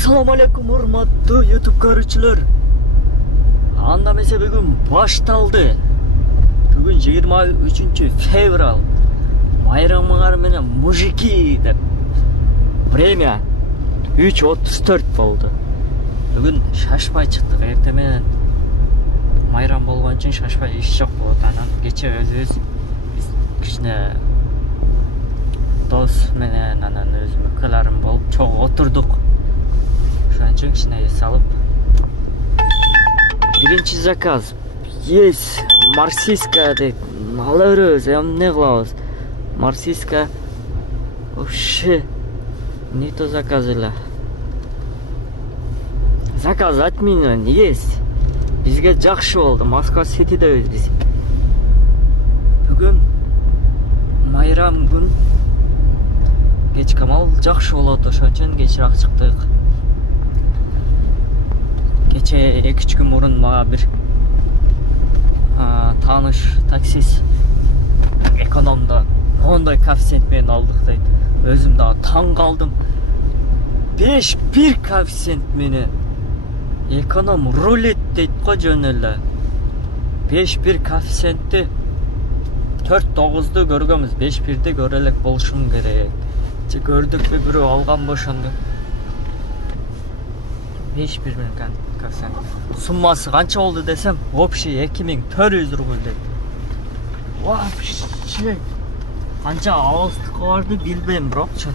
Assalamu alaikum hurmatlı YouTube görüşçüler. Анда месе бүгін башталды. Бүгін 23 феврал. Майрамыңар менен мужики деп. Время 3:34 болды. Бүгін шашпай чыктык. Эртең менен майрам болгон үчүн шашпай иш жок болот. Анан кече өзүбүз кичине дос менен анан өзүм өкөлөрүм болуп чогуу отурдук. Ошон үчүн кичине салып биринчи заказ есть марсиска дейт. Алабыз, эмне кылабыз? Марсиска вообще не то заказ эле. Заказ отменен есть. Бизге жакшы болду. Москва Ситидебиз биз. Бүгүн майрам күн. Кечки амал жакшы болот, ошон үчүн кечирээк чыктык. Кече 2-3 күн мурун мага бир тааныш таксист экономдо моундай коэффициент менен алдык дейт. Өзүм да таң калдым. 5-1 коэффициент менен эконом рулет дейт го жөн эле. 5-1 коэффициентти 4-9ду көргөнбүз, 5-1ди көрө элек болушум керек. Же көрдүкпү, бирөө алганбы ошондо. 5-1 менен коэффициент. Суммасы канча болду десем, общий 2400 рубль дейт. Вообще канча алыстыкка барды билбейм, бирокчу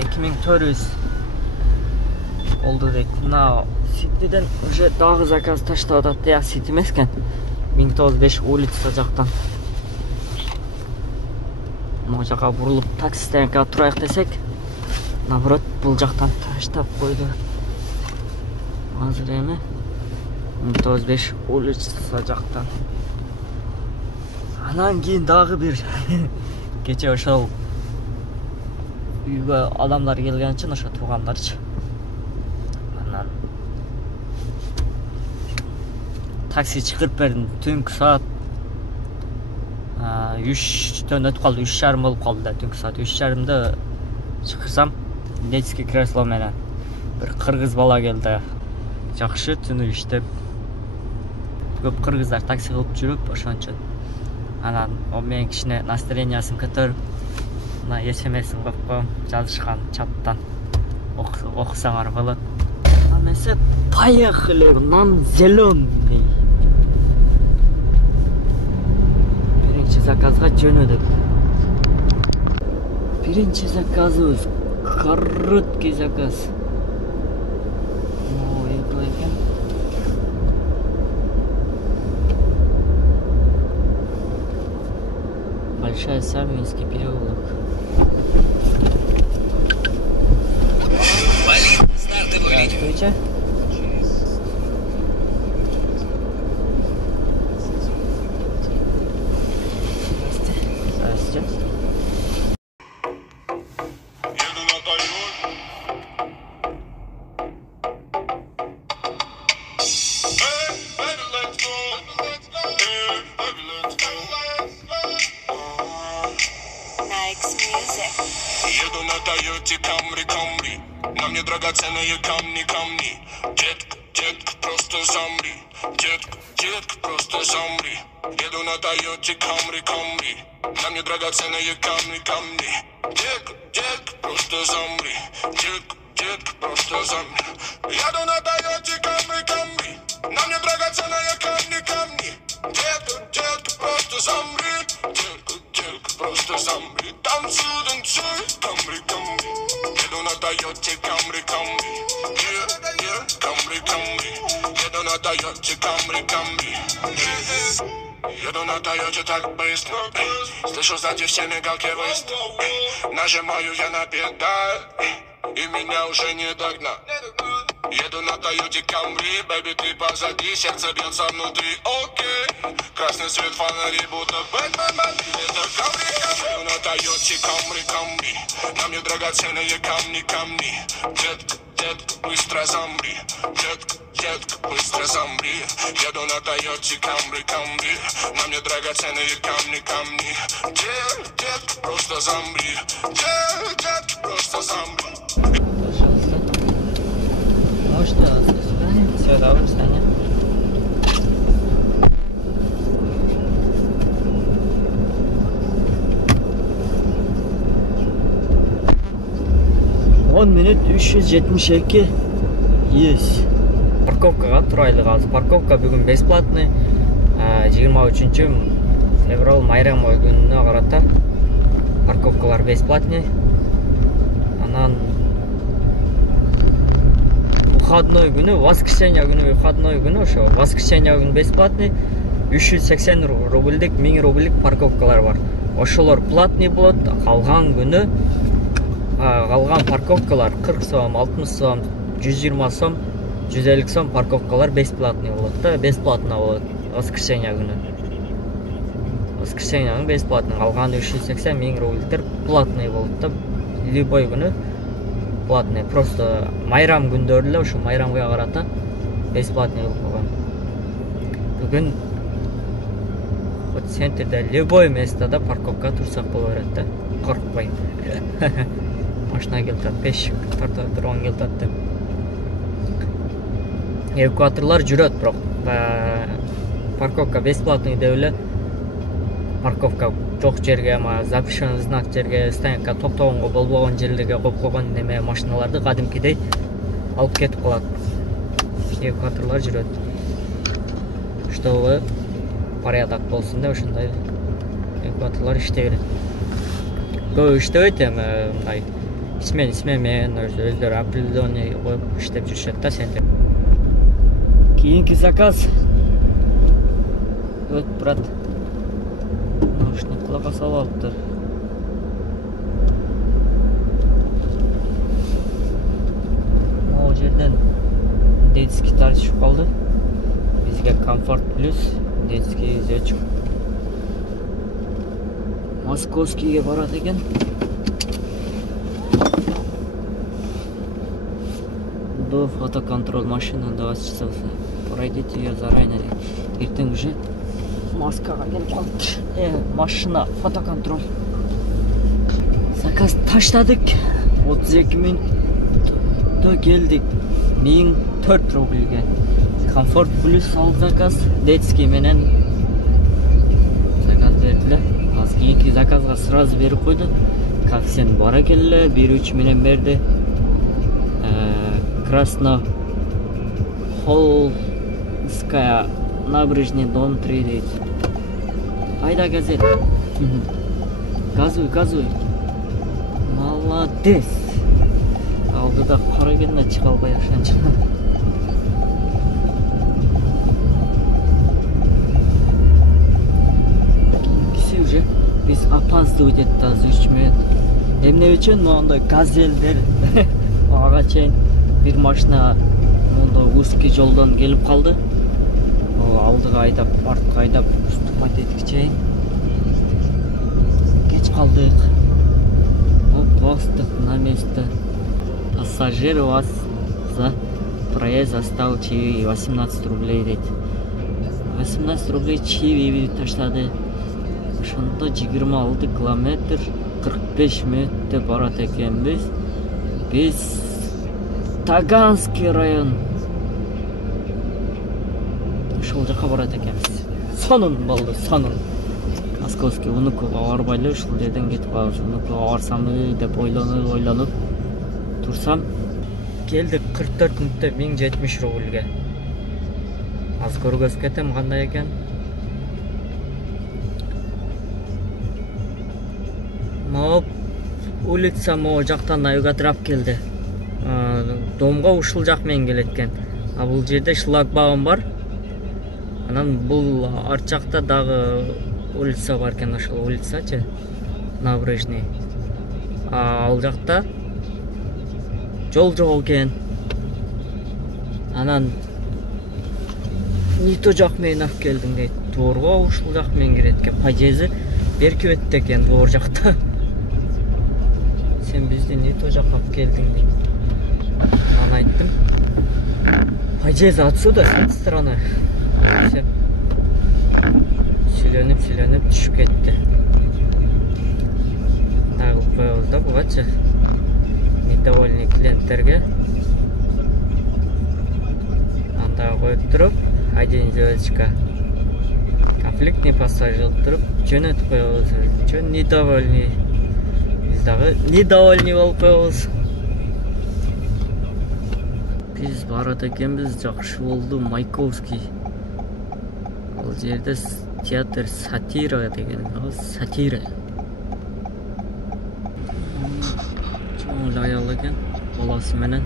2400 болду дейт. Мына Ситиден уже дагы заказ таштап атат. Я Сити эмес экен. 1095 улица жактан. Могу жака бурулуп таксистен турайык десек, наоборот бул жактан таштап койду. Азыр эми 1095 улица жактан. Анан кийин дагы бир кече ошол үйгө адамдар келген үчүн, ошо туугандарчы. Анан такси чыгырып бердим. Түнкү саат 3-төн өтүп калды, 3:30 болуп калды да. Түнкү саат 3:30да чыкырсам, детский кресло менен бир кыргыз бала келди. Жакшы түнү иштеп. Көп кыргыздар такси кылып жүрүп, ошон үчүн. Анан о менин кичине настроениясын көтөрүп, мына SMS-ин коюп коем, жазышкан чаттан. Окусаңар болот. Амесе поехали, нам зеленый. Биринчи заказга жөнөдүк. Биринчи заказыбыз короткий заказ. Большая Сарминский переулок. Здравствуйте. Здравствуйте. Еду на Тойоте Камри. На мне драгоценные камни. Детка, просто замри. Детка, просто замри. Еду на Тойоте Камри. На мне драгоценные камни. Детка, просто замри. Детка, просто замри. Еду на Тойоте Камри. На мне драгоценные камни. Детка, просто замри. Детка, просто замри. Танцуй, Камри. Еду на Тойоте Камри. Камри. Еду на Тойоте Камри. Еду на Тойоте так быстро. Слышу сзади все мигалки быстро. Нажимаю я на педаль, и меня уже не догнать. Еду на Тойоте Камри, бэби, ты позади, сердце бьется внутри, окей. Красный свет фонари, будто Бэтмен. Это Камри. Еду на Тойоте Камри. На мне драгоценные камни. Детка, быстро замри. Детка, быстро замри. Еду на Тойоте Камри. На мне драгоценные камни. Детка, просто замри. Детка, просто замри. Все, добре, Саня. Он минут 372 yes. Парковкага турайлык азыр. Парковка бүгүн бесплатный. 23 февраль майрам күнүнө карата парковкалар бесплатный. Анан выходной күнү, воскресенье күнү, выходной күнү ошо воскресенье күнү бесплатный. 380 рубльдик, 1000 рубльдик парковкалар бар. Ошолор платный болот. Калган күнү калган парковкалар 40 сом, 60 сом, 120 сом, 150 сом парковкалар бесплатный болот да, бесплатно болот воскресенье күнү. Воскресенье күнү бесплатный, калган 380 1000 рубльдер платный болот да. Любой күнү платный. Просто майрам күндөрү эле ошо майрамга карата бесплатный болуп калган. Бүгүн вот центрде любой местода парковка турсак боло берет да. Коркпой. Машина келтат, 5 тартып келтат деп. Эвакуаторлар жүрөт, бирок парковка бесплатный деп эле парковка жок жерге, запрещенный знак жерге, стоянка токтогонго болбогон жерлерге коюп койгон неме машиналарды кадимкидей алып кетип калат. Эвакуаторлар жүрөт. Чтобы порядок болсун деп ошондой эвакуаторлар иштей берет. Көп иштебейт эми мындай исмен өздөрү определение коюп иштеп жүрүшөт да сендер. Кийинки заказ өтүп турат. Наушникларга салып алыптыр. Могу жерден детский тартышып калды. Бизге комфорт плюс детский изечип. Московскийге барат экен. До фотоконтроль машина 20 часов. Пройдите ее заранее. Эртең уже Москвага келип калды. Машина фотоконтроль. Заказ таштадык. 32 минутта келдик. 1004 рубльге. Комфорт плюс ал заказ. Детский менен заказ бердиле. Азыр кийинки заказга сразу берип койду. Коэффициент бара келе, берүүчү менен берди. Краснохолская набережная, дом 3 дейт. Айда газет. Газуй. Молодец. Алдыда кара келине чыга албай ошончо. Кийинкиси уже биз опаздывать этти азыр 3 минут. Эмне үчүн моундай газелдер ага чейин bir машина мондай узкий жолдон келип калды. Алдыга айдап, артка айдап, уступать этип чейин кеч калдык. Поступ на место. Пассажир вас за проезд оставил чаевые 18 рублей дейт. 18 рублей чаевые таштады. Ошондо 26 километр 45 мүнөттө барат экенбиз. Биз Таганский район. Ошол жака барат экенбиз. Сонун болду, сонун. Московский Унукуга барбайлы ушул жерден кетип калып, Унукуга барсамбы деп ойлонуп турсам, келдик 44 мүнөттө 1070 рубльге. Аз көргөзүп кетем кандай экен. Моп улица могу жактан навигатор алып келди. Домго ушул жак менен келет экен. А бул жерде шлагбаум бар. Анан бул арт жакта дагы улица бар экен, ошол улицачы, набережный. Ал жакта жол жок экен. Анан Нито жак менен алып келдим дейт. Дворго ушул жак менен кирет экен. Подъезди берки бетте экен, двор жакта. Сен бизди Нито жак алып келдиң дейт. Мен айттым. Подъезд отсюда, с этой стороны. Сүйлөнүп түшүп кетти. Дагы коебуз да бугачы. Недовольный клиенттерге. дагы коюп туруп, один звездочка. Конфликтный пассаж кылып туруп, жөнөтүп коебуз. Жөн недовольный. Биз дагы недовольный болуп коебуз. Биз барат экенбиз, жакшы болду. Маяковский. Ал жерде театр сатира деген, сатира. Чоң аял экен, баласы менен.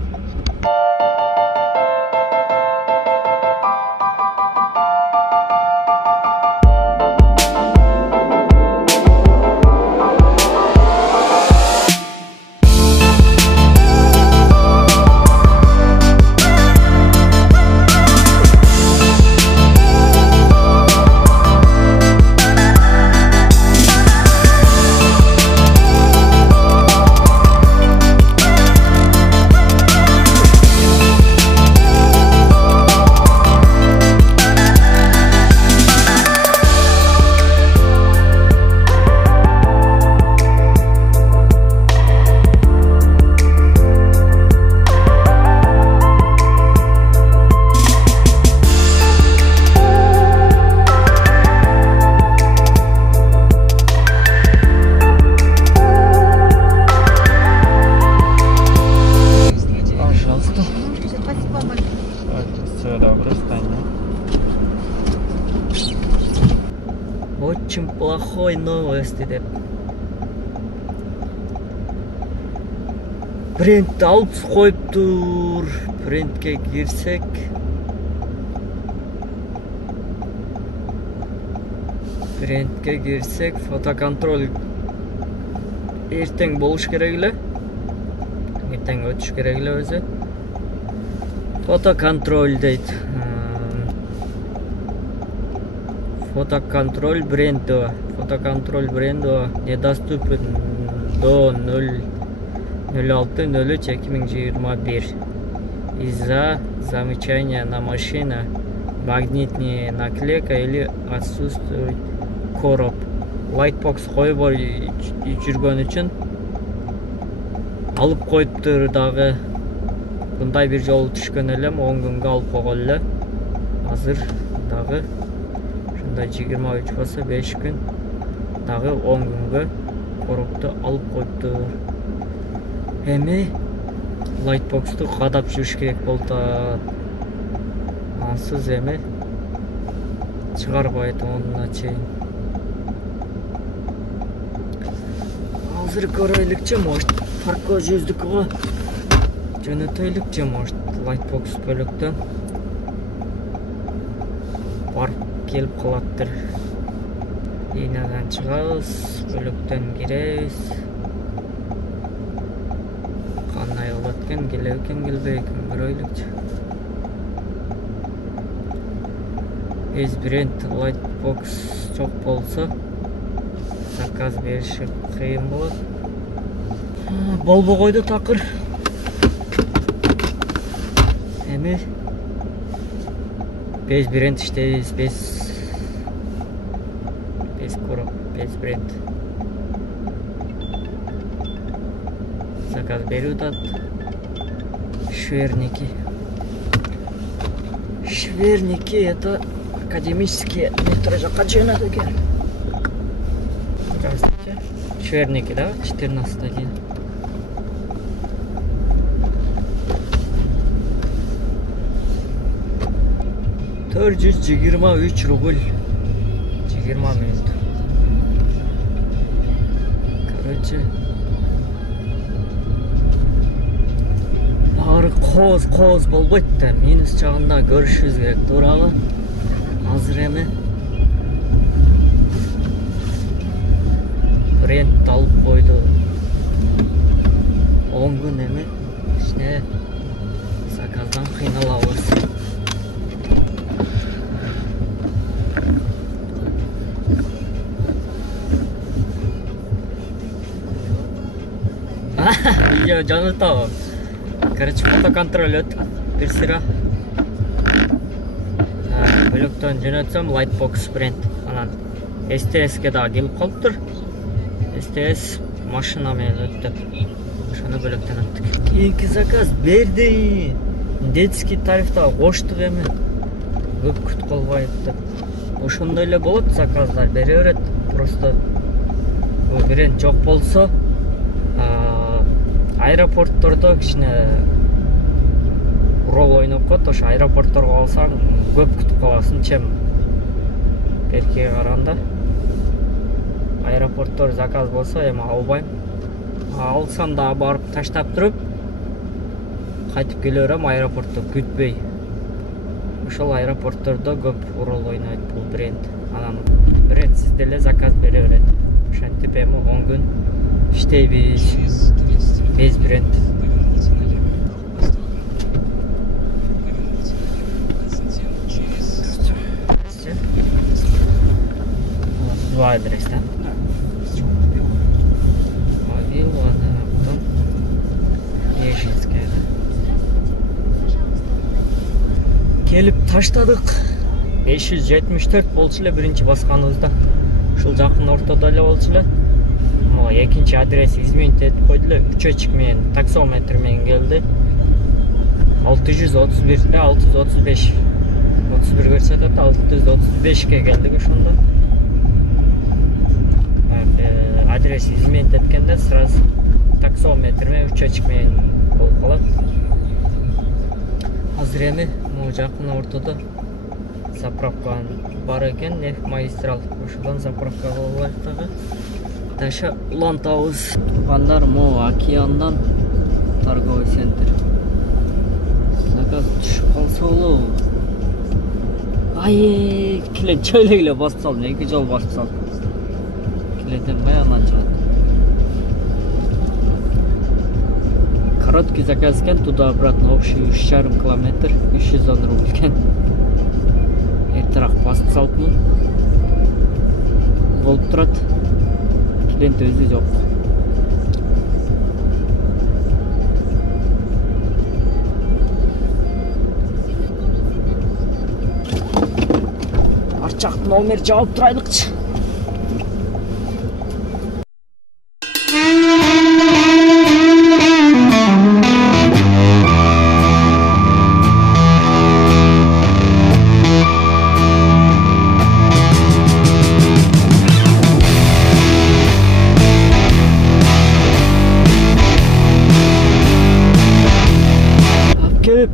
Очень плохой новости деп. Принт алып коюптур. Принтке кирсек. Принтке кирсек, фотоконтроль эртең болуш керек эле. Эртең өтүш керек эле өзү. Фотоконтроль дейт. Фотоконтроль бренду. Фотоконтроль бренду недоступен до 06.03.2021 из-за замечания на машине магнитная наклейка или отсутствует короб. Lightbox коюп жүргөн үчүн алып коюптур дагы. Мындай бир жолу түшкөн элем, 10 күнгө алып койгон эле. Азыр дагы 23 болса 5 күн дагы 10 күнгө коробту алып коюптур. Эми Lightbox'tu кадап жүрүш керек болду. Ансыз эми чыгарбайт онуна чейин. Азыр көрөйлүкчү, может, парко жүздүккө жөнөтөйлүкчү, может, Lightbox бөлөктөн барып келип калаттыр. Ийнадан чыгабыз, бөлөктөн киребиз. Кандай болот экен, келет экен, келбей экен, көрөйлүкчү. Биз бренд Lightbox жок болсо заказ бериши кыйын болот. Болбой койду такыр. Эми без бренд иштейбиз, без короб, без бренд. Заказ берип атат. Шверники. Шверники это академические метро жака жөнөт экен. Здравствуйте. Шверники, да? 14.1. $423 рубль. 20 минут. Короче. Баары коз болбойт да. Минус жагында көрүшүбүз керек туурабы? Азыр эми бренд алып койду. 10 күн эми ишне заказдан кыйналабыз. Видео жанытабы. Короче, фотоконтроль өтүп, бир сыра. Бөлөктөн жөнөтсөм Lightbox бренд. Анан STS-ке да келип калыптыр. STS машина менен өттү. Ошону бөлөктөн өттүк. Кийинки заказ берди. детский тарифта коштук эми көп күтүп калбайык деп. Ошондой эле болот, заказдар бере берет. Просто бренд жок болсо аэропорттордо кичине рол ойноп коет. Ошо аэропортторго алсаң көп күтүп каласың, чем беркиге караганда. Аэропорттор заказ болсо эми албайм. Алсам да барып таштап туруп кайтып келе берем, аэропортто күтпөй. Ошол аэропорттордо көп рол ойнойт бул бренд. Анан бренд сизде эле заказ бере берет. Ошентип эми 10 күн иштейбиз без бренд. Два адреса, да? Вавилова, да, потом Ежинская, да? Келип таштадык. 574 болчу эле биринчи басканыбызда. Ушул жакын ортодо эле болчу эле. Экинчи адрес изменить этип койду эле. 3 очек менен таксометр менен келди. 631, 635. 31 көрсөтөт, 635ке келдик ошондо. Адрес изменить эткенде сразу таксометр менен 3 очек менен болуп калат. Азыр эми могу жакын ортодо заправка бар экен, нефть магистрал. Ошодон заправка кылып алайык дагы. Таша улантабыз. Туугандар, могу океандан торговый центр. Заказ түшүп калса болобу? Ай, келе чөйлөй эле басып салдым, 2 жол басып салдым. Келеден баягынан чыгат. Короткий заказ экен, туда-обратно общий 3,5 километр, 310 рубль экен. Эртерээк басып салыпмын. Болуп турат. Клиент өзү жок. Арчак номер жаап турайлыкчы.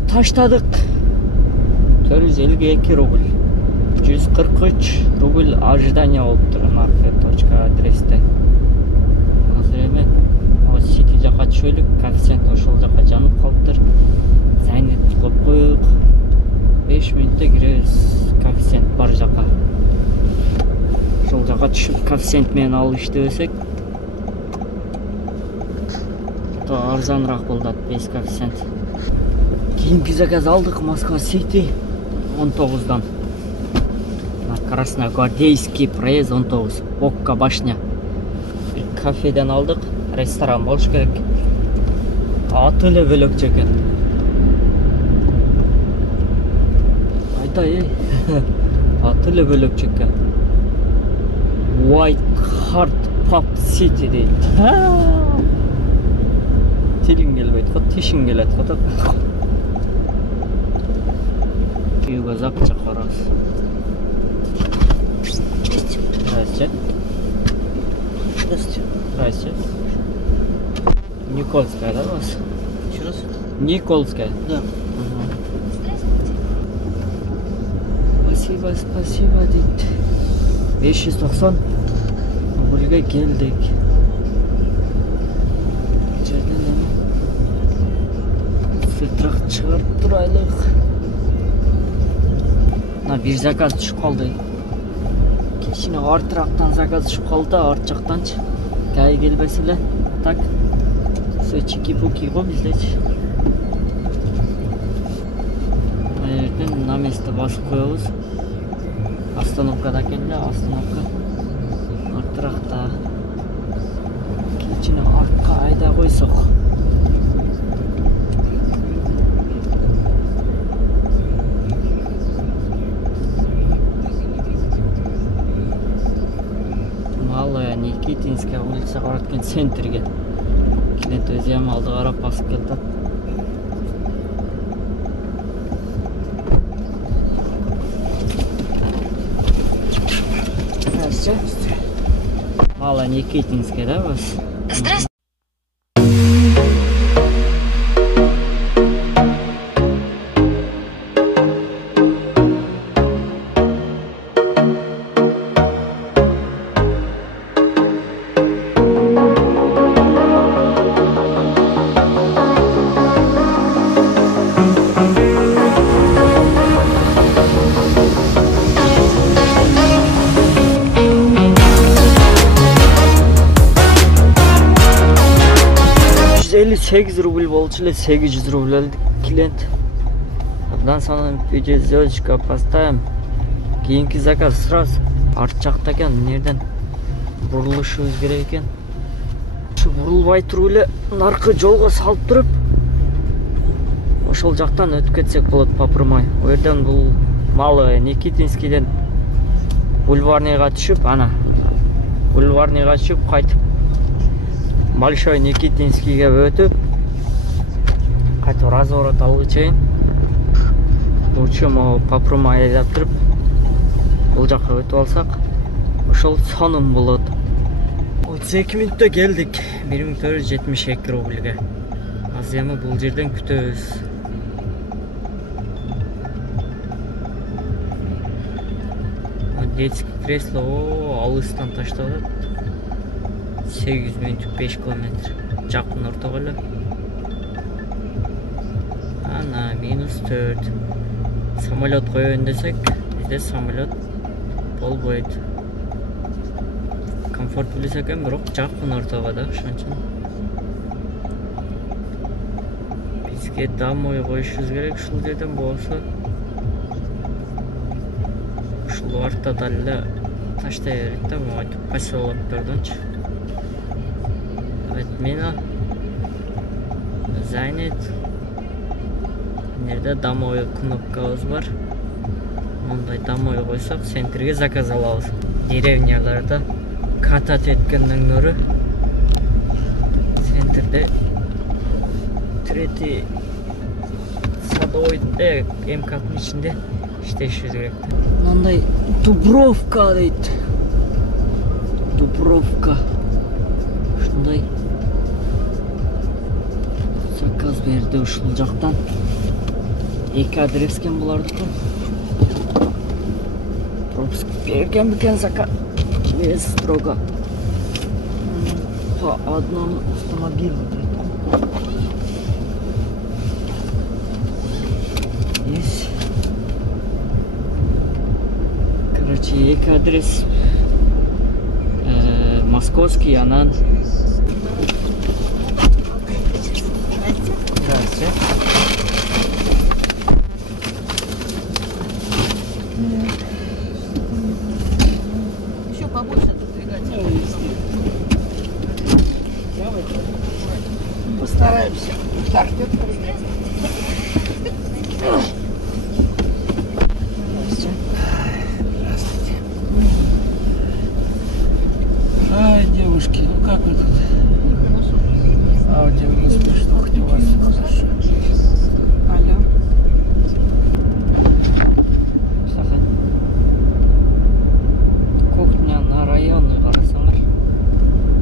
Таштадык. 452 рубль. 143 рубль ожидания болуптур наркы точка адресте. Азыр эми Сити жака түшөлүк, коэффициент ошол жака жанып калыптыр. Зайнет кылып коюк. 5 мүнөттө киребиз коэффициент бар жака. Ошол жака түшүп коэффициент менен алып иштебесек, арзаныраак болот без коэффициент. Кийинки заказ алдык, Москва Сити 19дан. Красногвардейский проезд 19. Бокка башня. Кафеден алдык, ресторан болуш керек. Аты эле бөлөкчө экен. Айтай, аты эле бөлөкчө экен. White Heart Pub City дейт. Тилиң келбейт го, тишиң келет го. Юго-запад жаққа барамыз. Здравствуйте. Здравствуйте. Здравствуйте. Никольская, да, у вас? Еще раз? Никольская. Да. Ага. Спасибо, спасибо, дейді. 590 рубльге келдік. Жерден эми сыйтрак чыгарып турайлык. Bir zakaz düşüp kaldı. Kişine arttıraqtan zakaz düşüp kaldı, art jақтанчы. Кай келбесілі. Так. Все чики-пуки го биздечи. Ертең на место басып коебуз. Остановкада келди, остановка. Арттырақта. Кичине артқа айда койсок. Никитинская улица бараткан центрге. Клиент өзү эми алды карап басып келди. Мало Никитинский, да, у вас? Здравствуйте. рубль болчу эле 800 рубль алдык клиент. Абдан sonra видеозвездочка поставим. Кийинки заказ сразу. Арт жакта экен, эмнеден бурулушубуз керек экен. Ушу бурулбай туруп эле наркы жолго салып туруп, ошол жактан өтүп кетсек болот попурмай. О жерден бул Малый Никитинскийден Бульварныйга түшүп, ана Бульварныйга түшүп кайтып Большой Никитинскийге өтүп, кайтып разворот алуу чейин лучше могу попурмай айдап туруп бул жакка өтүп алсак, ошол сонун болот. 32 мүнөттө келдик 1472 рубльге. Азыр эми бул жерден күтөбүз. Детский кресло алыстан таштап атат. 8 мүнөттүк 5 километр. Жакын ортого эле. Ана -4. Самолет коёюн десек, бизде самолет болбойт. Комфорт билсе экен, бирок жакын ортого да, ошон үчүн. Бизге домой коюшубуз керек ушул жерден болсо. Ушул артта эле таштай берет да, мойтуп поселоктордончу. Отмена. Занят. Нерде домой кнопкабыз бар. Мондай домой койсок, центрге заказ алабыз. Деревняларда катат эткенден көрө центрде третий садовойда МКаттын ичинде иштешибиз керек. Мындай Дубровка дейт. Дубровка. Ушундай заказ берди ушул жактан. Эки адрескен булардыкы. Пропуск берген бекен заказ. Без строго. По одному автомобилю. Есть. Короче, эки адрес. Московский, анан. Здравствуйте. Еще побольше двигателей. Постараемся. Так. Здравствуйте. Ай, девушки, ну как вы тут? Хорошо. Аудио, что хоть у вас хорошо. Алло. Кухня на районный карасаңар.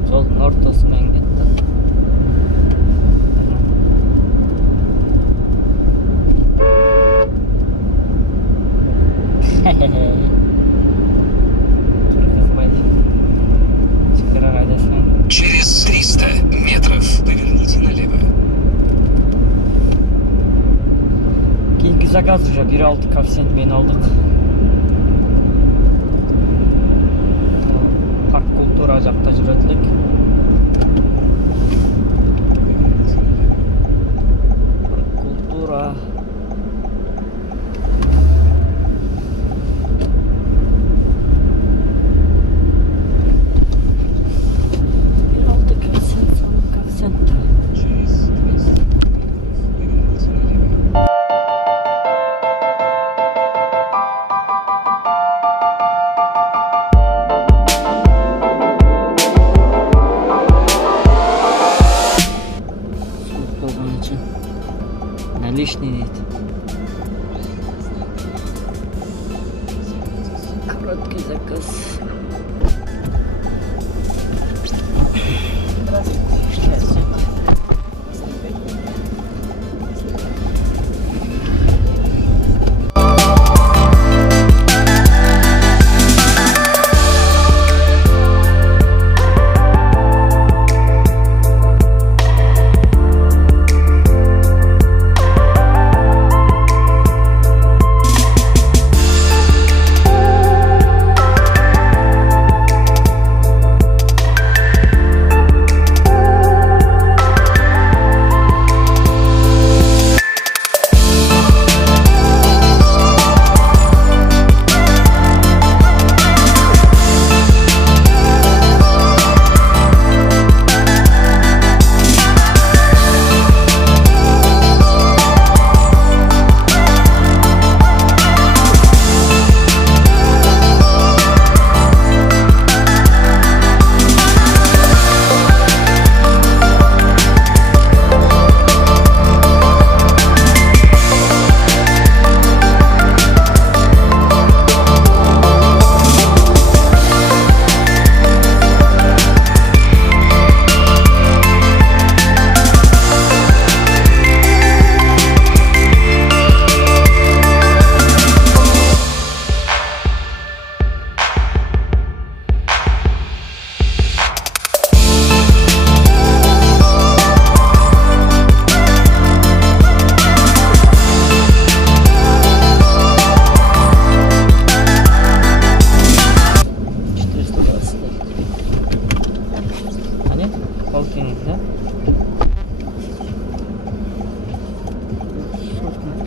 Жолдун ортосунан кетти. Кыргызбай. Чекара кайдасың? Через 300 метров поверните налево. Кийинки заказ уже 1.6 коэффициент менен алдык. Парк культура жакта жүрөт элек. Парк культура. Наличный вид. Короткий заказ.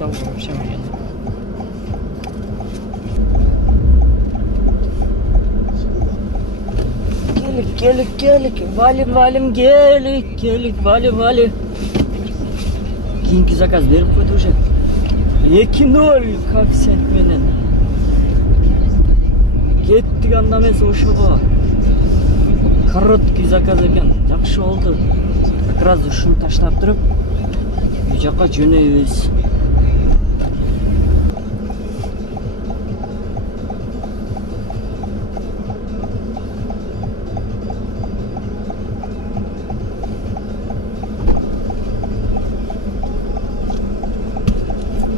Там вообще нет. Келик, валим, келик, валим. Кейинки заказ берип койду уже. 2-0 коэффициент менен. Кеттик анда эмес ошого. Короткий заказ экен. Жакшы болду. Как раз ушуну таштап туруп, үй жака жөнөйбүз.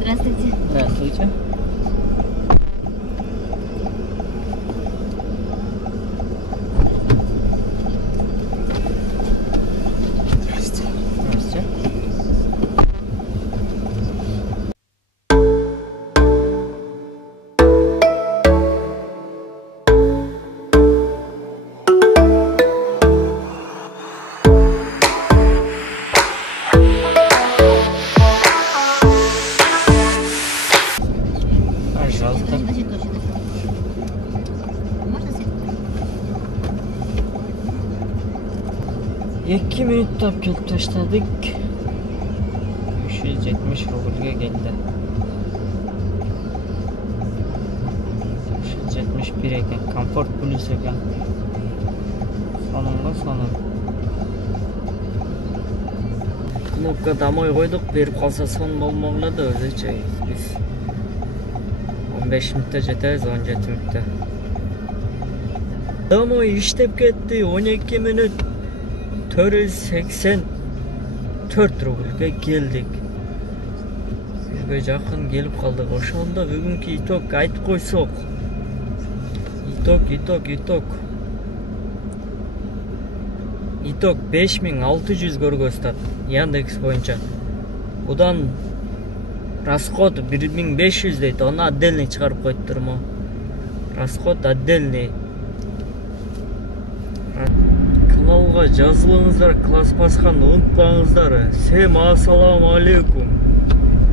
Здравствуйте. Здравствуйте. Здравствуйте. Пожалуйста. Можно сесть? 2 мүнөттөп келип таштадык. 370 рубльге келди. 371 экен. Комфорт плюс экен. Сонун. Кнопка домой койдук, берип калса сон болмогула да өзүчө. Биз 15 мүнөттө жетебиз, 17 мүнөттө. Домой иштеп кетти, 12 мүнөт. 484 рубльге келдик. Үйгө жакын келип калдык. Ошондо бүгүнкү итог айтып койсок. Итог. Итог 5600 көргөзүп. Яндекс боюнча. Будан расход 1500 дейт. Аны отдельный чыгарып койдурму? Расход отдельный. Каналга жазылыңыздар, класс басканды унутпаңыздар. Всем ассаламу алейкум.